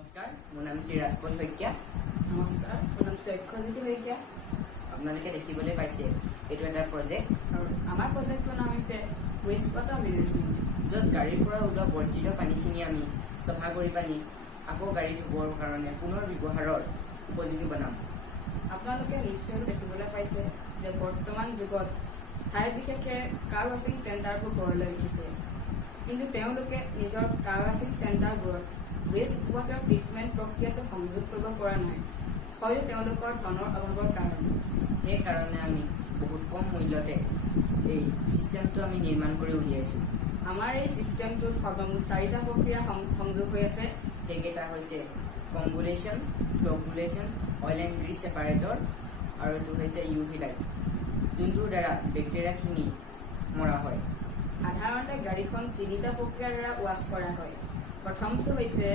নমস্কাৰ, মোৰ নাম চিৰাজপল শইকীয়া। নমস্কাৰ, মোৰ নাম চক্ষুজ্যোতি শইকীয়া। আপোনালোকে দেখিবলৈ পাইছে এইটো এটা প্ৰজেক্ট, আৰু আমাৰ প্ৰজেক্টটোৰ নাম হৈছে ৱেষ্ট ৱাটাৰ মেনেজমেণ্ট, য'ত গাড়ীৰ পৰা ওলোৱা বৰ্জিত পানীখিনি আমি চফা কৰি পানি আকৌ গাড়ী ধুবৰ কাৰণে পুনৰ ব্যৱহাৰৰ উপযোগী বনাম। আপোনালোকে নিশ্চয় দেখিবলৈ পাইছে যে বৰ্তমান যুগত ঠাই বিশেষে কাৰ ৱাশ্বিং চেণ্টাৰবোৰ গঢ়লৈ উঠিছে, কিন্তু তেওঁলোকে নিজৰ কাৰ ৱাশ্বিং চেণ্টাৰবোৰত ৱেষ্ট ৱাটাৰ ট্ৰিটমেণ্ট প্ৰক্ৰিয়াটো সংযোগ কৰিব পৰা নাই, হয়তো তেওঁলোকৰ ধনৰ অভাৱৰ কাৰণে। সেইকাৰণে আমি বহুত কম মূল্যতে এই ছিষ্টেমটো আমি নিৰ্মাণ কৰি উলিয়াইছোঁ। আমাৰ এই ছিষ্টেমটোত সৰ্বমুঠ 4টা প্ৰক্ৰিয়া সংযোগ হৈ আছে। সেইকেইটা হৈছে কম্বুলেশ্যন, ফ্লকুলেশ্যন, অইল এণ্ড গ্ৰীজ ছেপাৰেটৰ আৰু এইটো হৈছে UV লাইট, যোনটোৰ দ্বাৰা বেক্টেৰিয়াখিনি মৰা হয়। সাধাৰণতে গাড়ীখন 3টা প্ৰক্ৰিয়াৰ দ্বাৰা ৱাছ কৰা হয়। প্ৰথমটো হৈছে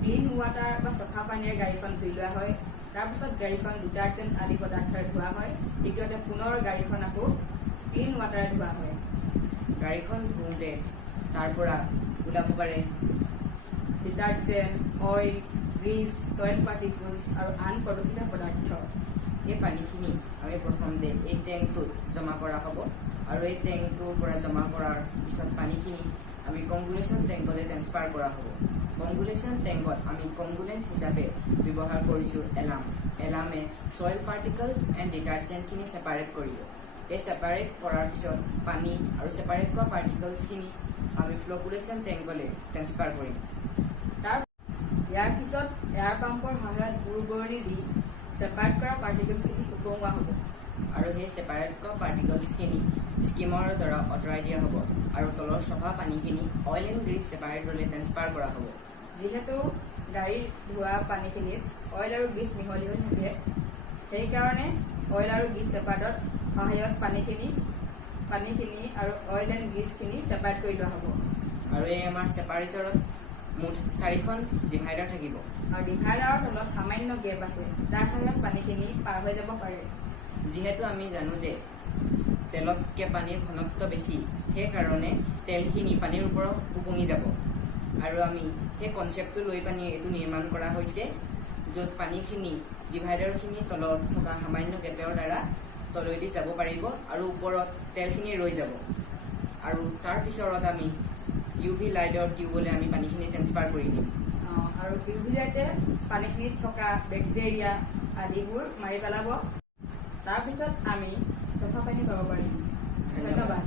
ক্লিন ৱাটাৰ বা চফা পানীৰে গাড়ীখন ধুই লোৱা হয়। তাৰপিছত গাড়ীখন ডিটাৰজেণ্ট আদি পদাৰ্থৰে ধোৱা হয়। দ্বিতীয়তে পুনৰ গাড়ীখন আকৌ ক্লিন ৱাটাৰে ধোৱা হয়। গাড়ীখন ধুওঁতে তাৰ পৰা ওলাব পাৰে ডিটাৰজেণ্ট, অইল, গ্ৰীজ, চইল পাৰ্টিকলছ আৰু আন প্ৰদূষিত পদাৰ্থ। এই পানীখিনি আমি প্ৰথমতে এই টেংকটোত জমা কৰা হ'ব, আৰু এই টেংকটোৰ পৰা জমা কৰাৰ পিছত পানীখিনি আমি কম্বুলেশ্যন টেংকলৈ ট্ৰেন্সফাৰ কৰা হ'ব। কম্বুলেশ্যন টেংকত আমি কম্বুলেণ্ট হিচাপে ব্যৱহাৰ কৰিছোঁ এলাম। এলামে চইল পাৰ্টিকলছ এণ্ড ডিটাৰজেণ্টখিনি ছেপাৰেট কৰিব। এই ছেপাৰেট কৰাৰ পিছত পানী আৰু ছেপাৰেট কৰা পাৰ্টিকলছখিনি আমি ফ্লকুলেশ্যন টেংকলৈ ট্ৰেন্সফাৰ কৰিম। ইয়াৰ পিছত এয়াৰ পাম্পৰ সহায়ত গুৰবৰণি দি ছেপাৰেট কৰা পাৰ্টিকলছখিনি উপঙোৱা হ'ব, আৰু সেই ছেপাৰেট কৰা পাৰ্টিকলছখিনি স্কিমৰ দ্বাৰা আঁতৰাই দিয়া হ'ব, আৰু তলৰ চফা পানীখিনি অইল এণ্ড গ্ৰীজ ছেপাৰেটৰলৈ ট্ৰেন্সফাৰ কৰা হ'ব। যিহেতু গাড়ী ধোৱা পানীখিনিত অইল আৰু গ্ৰীজ মিহলি হৈ থাকে, সেইকাৰণে অইল আৰু গ্ৰীজ ছেপাৰেটৰ সহায়ত পানীখিনি আৰু অইল এণ্ড গ্ৰীজখিনি ছেপাৰেট কৰি লোৱা হ'ব। আৰু এই আমাৰ ছেপাৰেটৰত মুঠ 4খন ডিভাইডাৰ থাকিব, আৰু ডিভাইডাৰৰ তলত সামান্য গেপ আছে, যাৰ সহায়ত পানীখিনি পাৰ হৈ যাব পাৰে। যিহেতু আমি জানো যে তেলতকৈ পানীৰ ঘনত্ব বেছি, সেইকাৰণে তেলখিনি পানীৰ ওপৰত উপঙি যাব, আৰু আমি সেই কনচেপ্টটো লৈ পানি এইটো নিৰ্মাণ কৰা হৈছে, য'ত পানীখিনি ডিভাইডাৰখিনিৰ তলত থকা সামান্য গেপৰ দ্বাৰা তলেদি যাব পাৰিব আৰু ওপৰত তেলখিনি ৰৈ যাব। আৰু তাৰ পিছত আমি UV লাইটৰ টিউবলৈ আমি পানীখিনি ট্ৰেন্সফাৰ কৰি দিম, আৰু UV লাইটে পানীখিনিত থকা বেক্টেৰিয়া আদিবোৰ মাৰি পেলাব। তাৰপিছত আমি চফা পানী পাব পাৰিম। ধন্যবাদ।